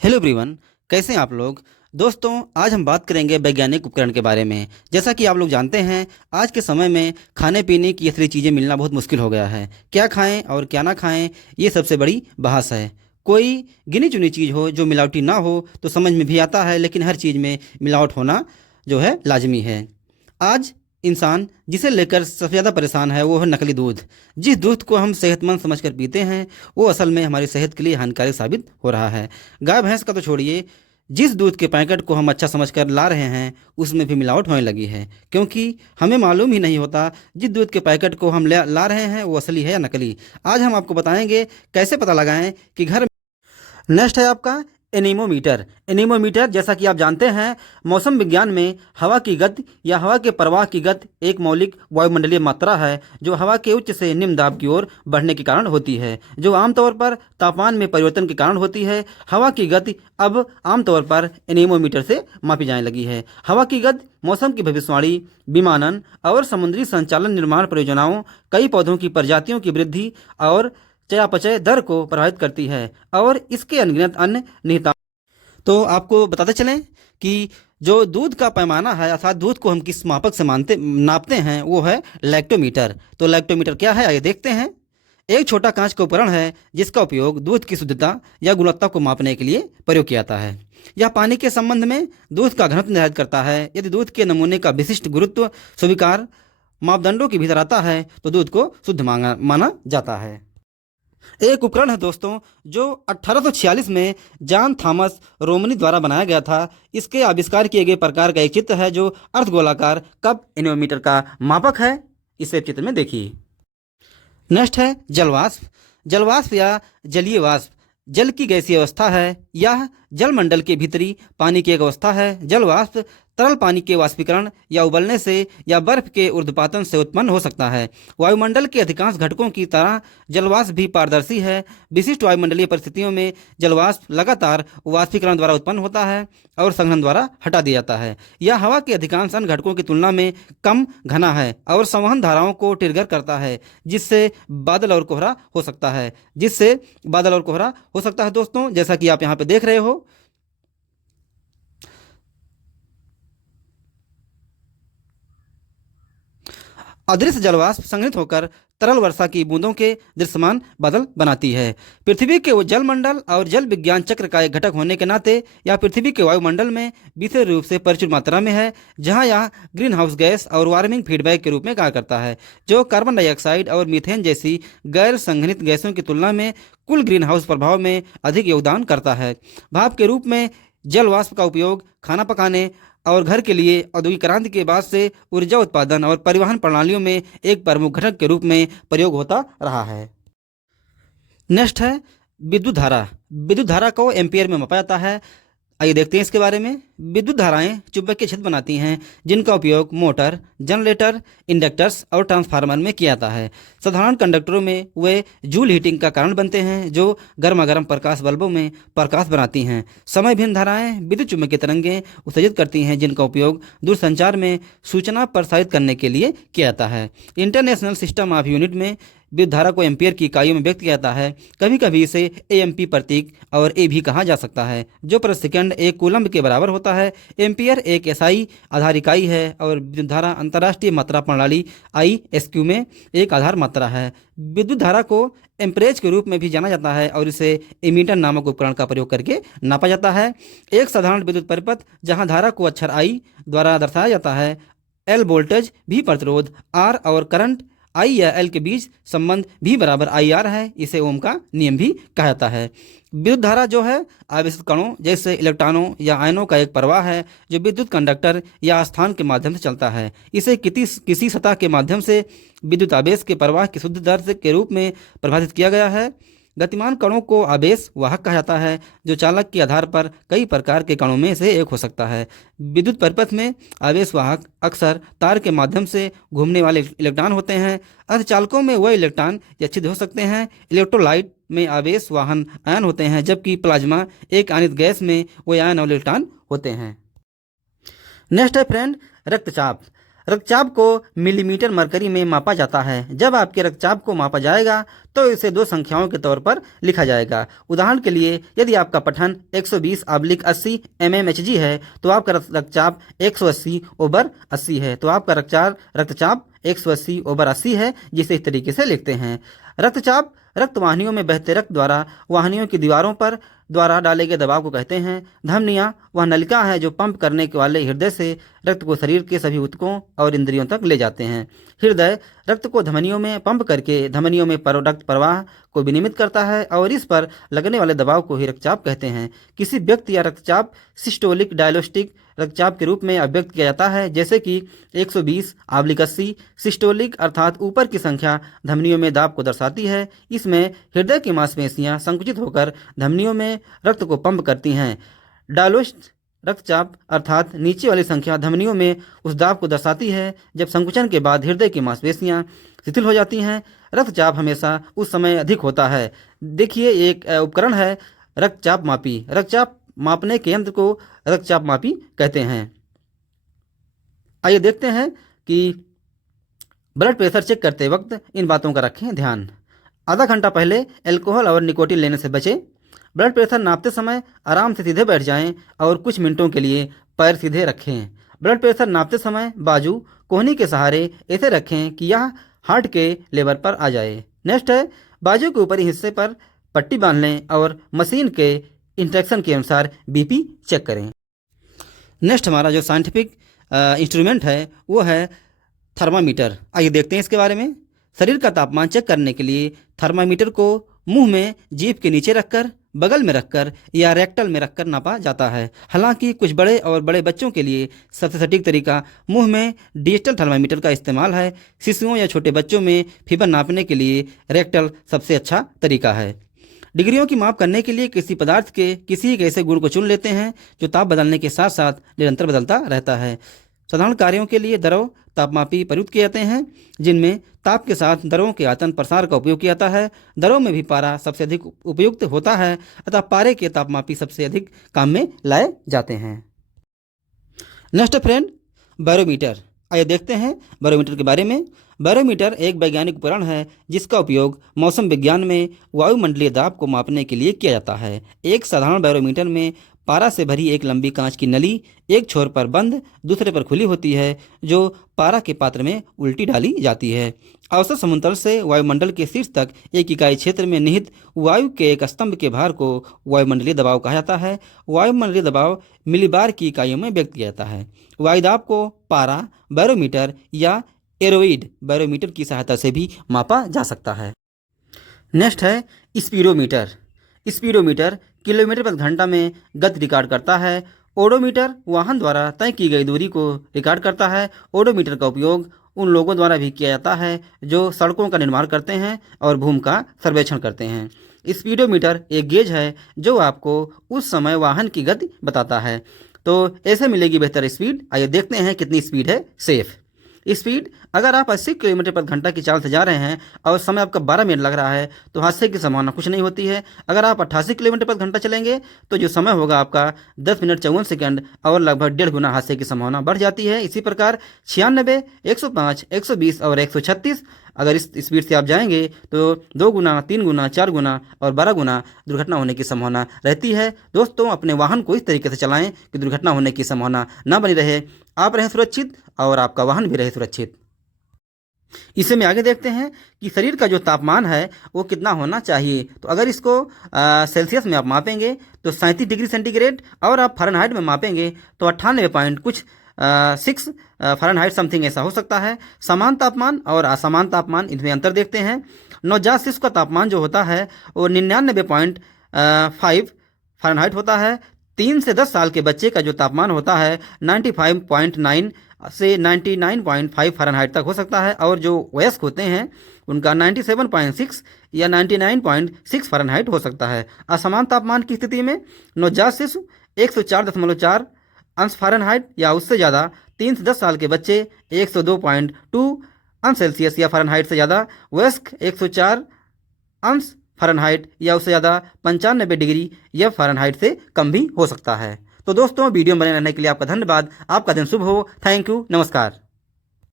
Hello everyone, कैसे हैं आप लोग। दोस्तों, आज हम बात करेंगे वैज्ञानिक उपकरण के बारे में। जैसा कि आप लोग जानते हैं, आज के समय में खाने पीने की असली चीज़ें मिलना बहुत मुश्किल हो गया है। क्या खाएं और क्या ना खाएं, ये सबसे बड़ी बहस है। कोई गिनी चुनी चीज़ हो जो मिलावटी ना हो तो समझ में भी आता है, लेकिन हर चीज़ में मिलावट होना जो है लाजमी है। आज इंसान जिसे लेकर सबसे ज़्यादा परेशान है वो है नकली दूध। जिस दूध को हम सेहतमंद समझकर पीते हैं वो असल में हमारी सेहत के लिए हानिकारक साबित हो रहा है। गाय भैंस का तो छोड़िए, जिस दूध के पैकेट को हम अच्छा समझकर ला रहे हैं उसमें भी मिलावट होने लगी है, क्योंकि हमें मालूम ही नहीं होता जिस दूध के पैकेट को हम ला रहे हैं वो असली है या नकली। आज हम आपको बताएंगे कैसे पता लगाएं कि घर। नेक्स्ट है आपका एनीमोमीटर। एनीमोमीटर, जैसा कि आप जानते हैं, मौसम विज्ञान में हवा की गति या हवा के प्रवाह की गति एक मौलिक वायुमंडलीय मात्रा है जो हवा के उच्च से निम्न दाब की ओर बढ़ने के कारण होती है, जो आमतौर पर तापमान में परिवर्तन के कारण होती है। हवा की गति अब आमतौर पर एनीमोमीटर से मापी जाने लगी है। हवा की गति मौसम की भविष्यवाणी, विमानन और समुद्री संचालन निर्माण परियोजनाओं, कई पौधों की प्रजातियों की वृद्धि और चयापचय दर को प्रभावित करती है और इसके अनगिनत अन्य निहितार्थ। तो आपको बताते चलें कि जो दूध का पैमाना है, अर्थात दूध को हम किस मापक से नापते हैं, वो है लैक्टोमीटर। तो लैक्टोमीटर क्या है, आइए देखते हैं। एक छोटा कांच का उपकरण है जिसका उपयोग दूध की शुद्धता या गुणवत्ता को मापने के लिए प्रयोग किया जाता है। यह पानी के संबंध में दूध का घनत्व निर्धारित करता है। यदि दूध के नमूने का विशिष्ट गुरुत्व स्वीकार मापदंडों के भीतर आता है तो दूध को शुद्ध माना जाता है। एक उपकरण है दोस्तों जो 1846 में जॉन थॉमस रोमनी द्वारा बनाया गया था। इसके आविष्कार किए गए प्रकार का एक चित्र है जो अर्धगोलाकार कप एनीमोमीटर का मापक है। इसे चित्र में देखिए। नेक्स्ट है जलवाष्प। जलवाष्प या जलीय वाष्प जल की गैसीय अवस्था है। यह जलमंडल के भीतरी पानी की एक अवस्था है। जल वाष्प तरल पानी के वाष्पीकरण या उबलने से या बर्फ के ऊर्ध्वपातन से उत्पन्न हो सकता है। वायुमंडल के अधिकांश घटकों की तरह जलवाष्प भी पारदर्शी है। विशिष्ट वायुमंडलीय परिस्थितियों में जलवाष्प लगातार वाष्पीकरण द्वारा उत्पन्न होता है और संघनन द्वारा हटा दिया जाता है। यह हवा के अधिकांश अन्य घटकों की तुलना में कम घना है और संवहन धाराओं को ट्रिगर करता है, जिससे बादल और कोहरा हो सकता है। दोस्तों, जैसा कि आप यहाँ पे देख रहे हो। अदृश्य जलवाष्प संघनित होकर तरल वर्षा की बूंदों के दृश्यमान बादल बनाती है। पृथ्वी के वो जलमंडल और जल विज्ञान चक्र का एक घटक होने के नाते यह पृथ्वी के वायुमंडल में विशेष रूप से प्रचुर मात्रा में है, जहां यह ग्रीन हाउस गैस और वार्मिंग फीडबैक के रूप में कार्य करता है, जो कार्बन डाइऑक्साइड और मीथेन जैसी गैर संघनित गैसों की तुलना में कुल ग्रीन हाउस प्रभाव में अधिक योगदान करता है। भाप के रूप में जल वाष्प का उपयोग खाना पकाने और घर के लिए औद्योगिक क्रांति के बाद से ऊर्जा उत्पादन और परिवहन प्रणालियों में एक प्रमुख घटक के रूप में प्रयोग होता रहा है। नेक्स्ट है विद्युत धारा। विद्युत धारा को एम्पियर में मापा जाता है। आइए देखते हैं इसके बारे में। विद्युत धाराएं चुंबकीय क्षेत्र बनाती हैं जिनका उपयोग मोटर, जनरेटर, इंडक्टर्स और ट्रांसफार्मर में किया जाता है। साधारण कंडक्टरों में वे जूल हीटिंग का कारण बनते हैं जो गर्मागर्म प्रकाश बल्बों में प्रकाश बनाती हैं। समय भिन्न धाराएं विद्युत चुंबकीय तरंगें उत्सर्जित करती हैं जिनका उपयोग दूरसंचार में सूचना प्रसारित करने के लिए किया जाता है। इंटरनेशनल सिस्टम ऑफ यूनिट में विद्युत धारा को एम्पियर की इकाइयों में व्यक्त किया जाता है। कभी कभी इसे एएमपी प्रतीक और ए भी कहा जा सकता है, जो प्रति सेकंड एक कूलम्ब के बराबर होता है। एम्पियर एक एसआई आधार इकाई है और विद्युत धारा अंतर्राष्ट्रीय मात्रा प्रणाली आईएसक्यू में एक आधार मात्रा है। विद्युत धारा को एम्परेज के रूप में भी जाना जाता है और इसे एमीटर नामक उपकरण का प्रयोग करके नापा जाता है। एक साधारण विद्युत परिपथ जहां धारा को अक्षर आई द्वारा दर्शाया जाता है। एल वोल्टेज भी प्रतिरोध आर और करंट आई या एल के बीच संबंध भी बराबर आई आर है। इसे ओम का नियम भी कहा जाता है। विद्युत धारा जो है आवेशित कणों जैसे इलेक्ट्रॉनों या आयनों का एक प्रवाह है जो विद्युत कंडक्टर या स्थान के माध्यम से चलता है। इसे किसी सतह के माध्यम से विद्युत आवेश के प्रवाह की शुद्ध दर के रूप में परिभाषित किया गया है। गतिमान कणों को आवेश वाहक कहा जाता है, जो चालक के आधार पर कई प्रकार के कणों में से एक हो सकता है। विद्युत परिपथ में आवेश वाहक अक्सर तार के माध्यम से घूमने वाले इलेक्ट्रॉन होते हैं। अर्धचालकों में वह इलेक्ट्रॉन या छिद्र हो सकते हैं। इलेक्ट्रोलाइट में आवेश वाहन आयन होते हैं, जबकि प्लाज्मा एक आयनित गैस में वह आयन और इलेक्ट्रॉन होते हैं। नेक्स्ट है फ्रेंड रक्तचाप। रक्तचाप को मिलीमीटर मरकरी में मापा जाता है। जब आपके रक्तचाप को मापा जाएगा तो इसे दो संख्याओं के तौर पर लिखा जाएगा। उदाहरण के लिए, यदि आपका पठन 120/80 mmHg है तो आपका रक्तचाप 180/80 है, तो आपका रक्तचाप 180/80 है, जिसे इस तरीके से लिखते हैं। रक्तचाप रक्त वाहिनियों में बहते रक्त द्वारा वाहिनियों की दीवारों पर द्वारा डाले गए दबाव को कहते हैं। धमनियाँ वह नलिका है जो पंप करने वाले हृदय से रक्त को शरीर के सभी ऊतकों और इंद्रियों तक ले जाते हैं। हृदय रक्त को धमनियों में पंप करके धमनियों में रक्त प्रवाह को विनियमित करता है और इस पर लगने वाले दबाव को ही रक्तचाप कहते हैं। किसी व्यक्ति या रक्तचाप सिस्टोलिक डायलोस्टिक रक्तचाप के रूप में अभिव्यक्त किया जाता है, जैसे कि 120/80। सिस्टोलिक अर्थात ऊपर की संख्या धमनियों में दाब को दर्शाती है। इसमें हृदय की मांसपेशियां संकुचित होकर धमनियों में रक्त को पंप करती हैं। डायलोस्ट रक्तचाप अर्थात नीचे वाली संख्या धमनियों में उस दाब को दर्शाती है जब संकुचन के बाद हृदय की मांसपेशियां शिथिल हो जाती हैं। रक्तचाप हमेशा उस समय अधिक होता है। देखिए, एक उपकरण है रक्तचाप मापी। रक्तचाप मापने के यंत्र को रक्तचाप मापी कहते हैं। आइए देखते हैं कि ब्लड प्रेशर चेक करते वक्त इन बातों का रखें ध्यान। आधा घंटा पहले अल्कोहल और निकोटीन लेने से बचें। ब्लड प्रेशर नापते समय आराम से सीधे बैठ जाएं और कुछ मिनटों के लिए पैर सीधे रखें। ब्लड प्रेशर नापते समय बाजू कोहनी के सहारे ऐसे रखें कि यह हार्ट के लेवल पर आ जाए। नेक्स्ट है, बाजू के ऊपरी हिस्से पर पट्टी बांध लें और मशीन के इंस्ट्रक्शन के अनुसार बीपी चेक करें। नेक्स्ट हमारा जो साइंटिफिक इंस्ट्रूमेंट है वो है थर्मामीटर। आइए देखते हैं इसके बारे में। शरीर का तापमान चेक करने के लिए थर्मामीटर को मुंह में जीभ के नीचे रखकर, बगल में रखकर या रेक्टल में रखकर नापा जाता है। हालांकि कुछ बड़े और बड़े बच्चों के लिए सबसे सटीक तरीका मुंह में डिजिटल थर्मामीटर का इस्तेमाल है। शिशुओं या छोटे बच्चों में फीवर नापने के लिए रेक्टल सबसे अच्छा तरीका है। डिग्रियों की माप करने के लिए किसी पदार्थ के किसी एक ऐसे गुण को चुन लेते हैं जो ताप बदलने के साथ साथ निरंतर बदलता रहता है। साधारण कार्यों के लिए द्रव तापमापी प्रयुक्त किए जाते हैं, जिनमें ताप के साथ द्रवों के आदान प्रसार का उपयोग किया जाता है। द्रव में भी पारा सबसे अधिक उपयुक्त होता है, अतः पारे के तापमापी सबसे अधिक काम में लाए जाते हैं। Next friend, barometer. आइए देखते हैं बैरोमीटर के बारे में। बैरोमीटर एक वैज्ञानिक उपकरण है जिसका उपयोग मौसम विज्ञान में वायुमंडलीय दाब को मापने के लिए किया जाता है। एक साधारण बैरोमीटर में पारा से भरी एक लंबी कांच की नली एक छोर पर बंद, दूसरे पर खुली होती है, जो पारा के पात्र में उल्टी डाली जाती है। औसत समुद्र से वायुमंडल के शीर्ष तक एक इकाई क्षेत्र में निहित वायु के एक स्तंभ के भार को वायुमंडलीय दबाव कहा जाता है। वायुमंडलीय दबाव मिलीबार की इकाइयों में व्यक्त किया जाता है। वायुदाब को पारा बैरोमीटर या एरोइड बैरोमीटर की सहायता से भी मापा जा सकता है। नेक्स्ट है स्पीडोमीटर। स्पीडोमीटर किलोमीटर प्रति घंटा में गति रिकॉर्ड करता है। ओडोमीटर वाहन द्वारा तय की गई दूरी को रिकॉर्ड करता है। ओडोमीटर का उपयोग उन लोगों द्वारा भी किया जाता है जो सड़कों का निर्माण करते हैं और भूमि का सर्वेक्षण करते हैं। स्पीडोमीटर एक गेज है जो आपको उस समय वाहन की गति बताता है। तो ऐसे मिलेगी बेहतर स्पीड। आइए देखते हैं कितनी स्पीड है सेफ। स्पीड, अगर आप 80 किलोमीटर प्रति घंटा की चाल से जा रहे हैं और समय आपका 12 मिनट लग रहा है तो हादसे की संभावना कुछ नहीं होती है। अगर आप 88 किलोमीटर प्रति घंटा चलेंगे तो जो समय होगा आपका 10 मिनट 54 सेकंड और लगभग 1.5 गुना हादसे की संभावना बढ़ जाती है। इसी प्रकार 96, 105, 120 और 136 अगर इस स्पीड से आप जाएंगे तो 2 गुना, 3 गुना, 4 गुना और 12 गुना दुर्घटना होने की संभावना रहती है। दोस्तों, अपने वाहन को इस तरीके से चलाएं कि दुर्घटना होने की संभावना ना बनी रहे, आप रहें सुरक्षित और आपका वाहन भी रहे सुरक्षित। इसे में आगे देखते हैं कि शरीर का जो तापमान है वो कितना होना चाहिए। तो अगर इसको सेल्सियस में आप मापेंगे तो 37 डिग्री सेंटीग्रेड और आप फ़ारेनहाइट में मापेंगे तो 98 पॉइंट कुछ 6 फ़ारेनहाइट समथिंग ऐसा हो सकता है। समान तापमान और असमान तापमान, इनमें अंतर देखते हैं। नवजात शिशु का तापमान जो होता है वो 99.5 फ़ारेनहाइट होता है। 3 से 10 साल के बच्चे का जो तापमान होता है 95.9 से 99.5 फ़ारेनहाइट तक हो सकता है और जो वयस्क होते हैं उनका 97.6 या 99.6 फ़ारेनहाइट हो सकता है। असमान तापमान की स्थिति में नवजात शिशु 104.4 अंश फ़ारेनहाइट या उससे ज़्यादा, 3 से 10 साल के बच्चे 102.2 अंश सेल्सियस या फ़ारेनहाइट से ज़्यादा, वयस्क 104 अंश फ़ारेनहाइट या उससे ज़्यादा 95 डिग्री या फ़ारेनहाइट से कम भी हो सकता है। तो दोस्तों, वीडियो में बने रहने के लिए आपका धन्यवाद। आपका दिन शुभ हो। Thank you. नमस्कार।